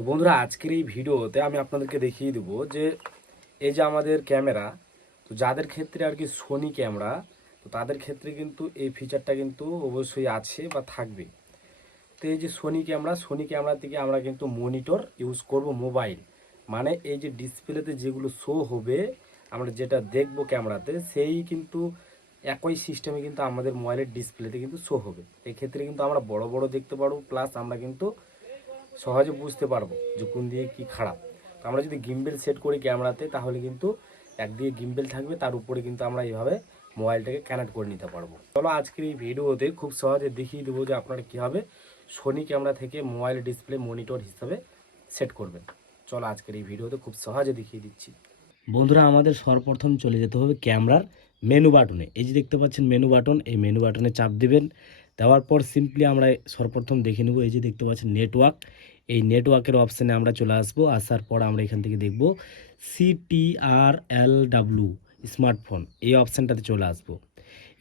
তো বন্ধুরা, আজকের এই ভিডিওতে আমি আপনাদেরকে দেখিয়ে দেবো যে এই যে আমাদের ক্যামেরা, তো যাদের ক্ষেত্রে আর কি সোনি ক্যামেরা, তো তাদের ক্ষেত্রে কিন্তু এই ফিচারটা কিন্তু অবশ্যই আছে বা থাকবে। তো এই যে সোনি ক্যামেরা থেকে আমরা কিন্তু মনিটর ইউজ করব মোবাইল, মানে এই যে ডিসপ্লেতে যেগুলো শো হবে, আমরা যেটা দেখব ক্যামেরাতে, সেই কিন্তু একই সিস্টেমে কিন্তু আমাদের মোবাইলের ডিসপ্লেতে কিন্তু শো হবে। এক্ষেত্রে কিন্তু আমরা বড় বড় দেখতে পারবো, প্লাস আমরা কিন্তু সহজে বুঝতে পারবো যে কোন দিকে কি খারাপ। তো আমরা যদি গিম্বেল সেট করি ক্যামেরাতে, তাহলে কিন্তু একদিকে গিম্বেল থাকবে, তার উপরে কিন্তু আমরা এইভাবে মোবাইলটাকে কানেক্ট করে নিতে পারবো। চলো আজকের এই ভিডিওতে খুব সহজে দেখিয়ে দেবো যে আপনারা কীভাবে সোনি ক্যামেরা থেকে মোবাইল ডিসপ্লে মনিটর হিসাবে সেট করবেন। চলো আজকের এই ভিডিওতে খুব সহজে দেখিয়ে দিচ্ছি। বন্ধুরা, আমাদের সর্বপ্রথম চলে যেতে হবে ক্যামেরার মেনু বাটনে। এই যে দেখতে পাচ্ছেন মেনু বাটন, এই মেনু বাটনে চাপ দিবেন। দেওয়ার পর সিম্পলি আমরা সর্বপ্রথম দেখে নেব, এই যে দেখতে পাচ্ছেন নেটওয়ার্ক, এই নেটওয়ার্কের অপশানে আমরা চলে আসবো। আসার পর আমরা এখান থেকে দেখব CTRLW স্মার্টফোন, এই অপশানটাতে চলে আসবো।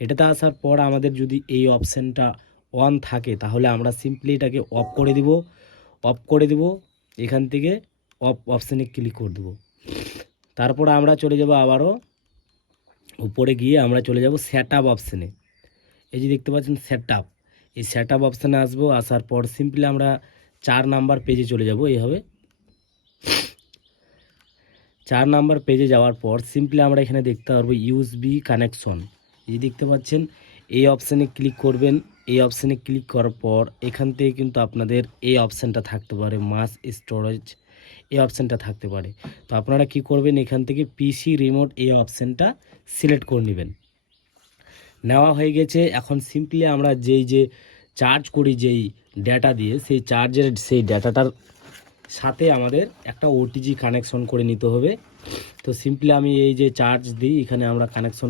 এটাতে আসার পর আমাদের যদি এই অপশানটা অন থাকে, তাহলে আমরা সিম্পলি এটাকে অফ করে দিব। এখান থেকে অফ অপশানে ক্লিক করে দেবো। তারপর আমরা চলে যাব আবারও উপরে গিয়ে আমরা চলে যাব সেট আপ অপশানে। এই যে দেখতে পাচ্ছেন সেট আপ, এই সেট আপ অপশানে আসবো। আসার পর সিম্পলি আমরা 4 নাম্বার পেজে চলে যাব। এইভাবে 4 নাম্বার পেজে যাওয়ার পর সিম্পলি আমরা এখানে দেখতে পারবো ইউএসবি কানেকশন। এই যে দেখতে পাচ্ছেন, এই অপশানে ক্লিক করবেন। এই অপশানে ক্লিক করার পর এখান থেকে কিন্তু আপনাদের এই অপশানটা থাকতে পারে, মাস স্টোরেজ, এই অপশানটা থাকতে পারে। তো আপনারা কি করবেন, এখান থেকে পিসি রিমোট এই অপশানটা সিলেক্ট করে নেবেন। নেওয়া হয়ে গেছে। এখন সিম্পলি আমরা যে চার্জ করি যেই ডেটা দিয়ে, সেই চার্জের সেই ডেটাটার সাথে আমাদের একটা ওটিজি কানেকশন করে নিতে হবে। তো সিম্পলি আমি এই যে চার্জ দিই, এখানে আমরা কানেকশন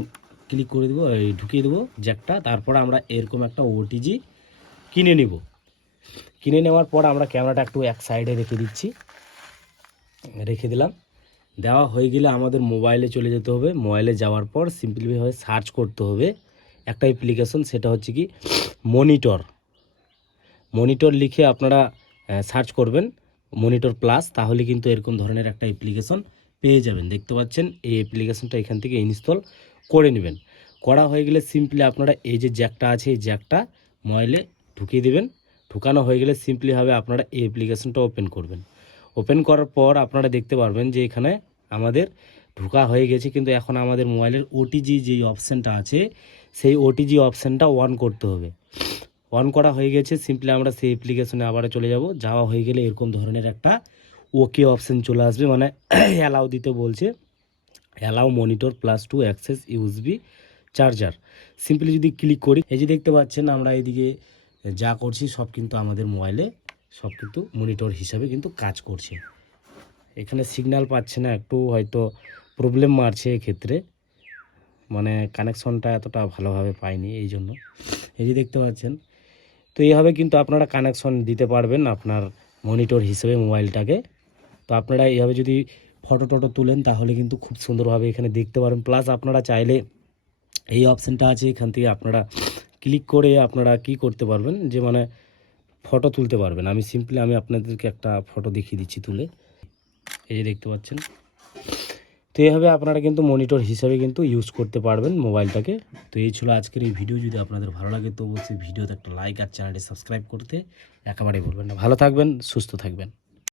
ক্লিক করে দেবো, ঢুকিয়ে দেবো জ্যাকটা। তারপর আমরা এরকম একটা ওটিজি কিনে নিব। কিনে নেওয়ার পর আমরা ক্যামেরাটা একটু এক সাইডে রেখে দিলাম। দেওয়া হয়ে গেলে আমাদের মোবাইলে চলে যেতে হবে। মোবাইলে যাওয়ার পর সিম্পলিভাবে সার্চ করতে হবে একটা অ্যাপ্লিকেশন, সেটা হচ্ছে কি মনিটর লিখে আপনারা সার্চ করবেন মনিটর প্লাস, তাহলে কিন্তু এরকম ধরনের একটা অ্যাপ্লিকেশন পেয়ে যাবেন। দেখতে পাচ্ছেন, এই অ্যাপ্লিকেশনটা এখান থেকে ইনস্টল করে নেবেন। করা হয়ে গেলে সিম্পলি আপনারা এই যে জ্যাকটা আছে, এই জ্যাকটা মোবাইলে ঢুকিয়ে দেবেন। ঢুকানো হয়ে গেলে সিম্পলিভাবে আপনারা এই অ্যাপ্লিকেশনটা ওপেন করবেন। ওপেন করার পর আপনারা দেখতে পারবেন যে এখানে আমাদের ঢোকা হয়ে গেছে, কিন্তু এখন আমাদের মোবাইলের ওটিজি যেই অপশানটা আছে, সেই ওটিজি অপশানটা অন করতে হবে। অন করা হয়ে গেছে। সিম্পলি আমরা সেই অ্যাপ্লিকেশনে আবার চলে যাব। যাওয়া হয়ে গেলে এরকম ধরনের একটা ওকে অপশান চলে আসবে, মানে অ্যালাউ দিতে বলছে, allow monitor plus to access USB charger. Simply যদি ক্লিক করি, এই যে দেখতে পাচ্ছেন আমরা এদিকে যা করছি সব কিন্তু আমাদের মোবাইলে সব কিন্তু মনিটর হিসাবে কিন্তু কাজ করছে। এখানে সিগন্যাল পাচ্ছে না, একটু হয়তো প্রবলেম মারছে এক্ষেত্রে, মানে কানেকশনটা এতটা ভালোভাবে পাইনি এই জন্য। এই যে দেখতে পাচ্ছেন, তো এইভাবে কিন্তু আপনারা কানেকশন দিতে পারবেন আপনার মনিটর হিসেবে মোবাইলটাকে। তো আপনারা এইভাবে যদি ফটো টটো তুলেন, তাহলে কিন্তু খুব সুন্দরভাবে এখানে দেখতে পারবেন। প্লাস আপনারা চাইলে এই অপশানটা আছে, এখান থেকে আপনারা ক্লিক করে আপনারা কি করতে পারবেন, যে মানে ফটো তুলতে পারবেন। আমি আপনাদেরকে একটা ফটো দেখিয়ে দিচ্ছি তুলে। এই যে দেখতে পাচ্ছেন, তো এইভাবে আপনারা কিন্তু মনিটর হিসাবে কিন্তু ইউজ করতে পারবেন মোবাইলটাকে। তো এই ছিল আজকের এই ভিডিও। যদি আপনাদের ভালো লাগে তো অবশ্যই ভিডিওতে একটা লাইক আর চ্যানেলটি সাবস্ক্রাইব করতে একেবারেই ভুলবেন না। ভালো থাকবেন, সুস্থ থাকবেন।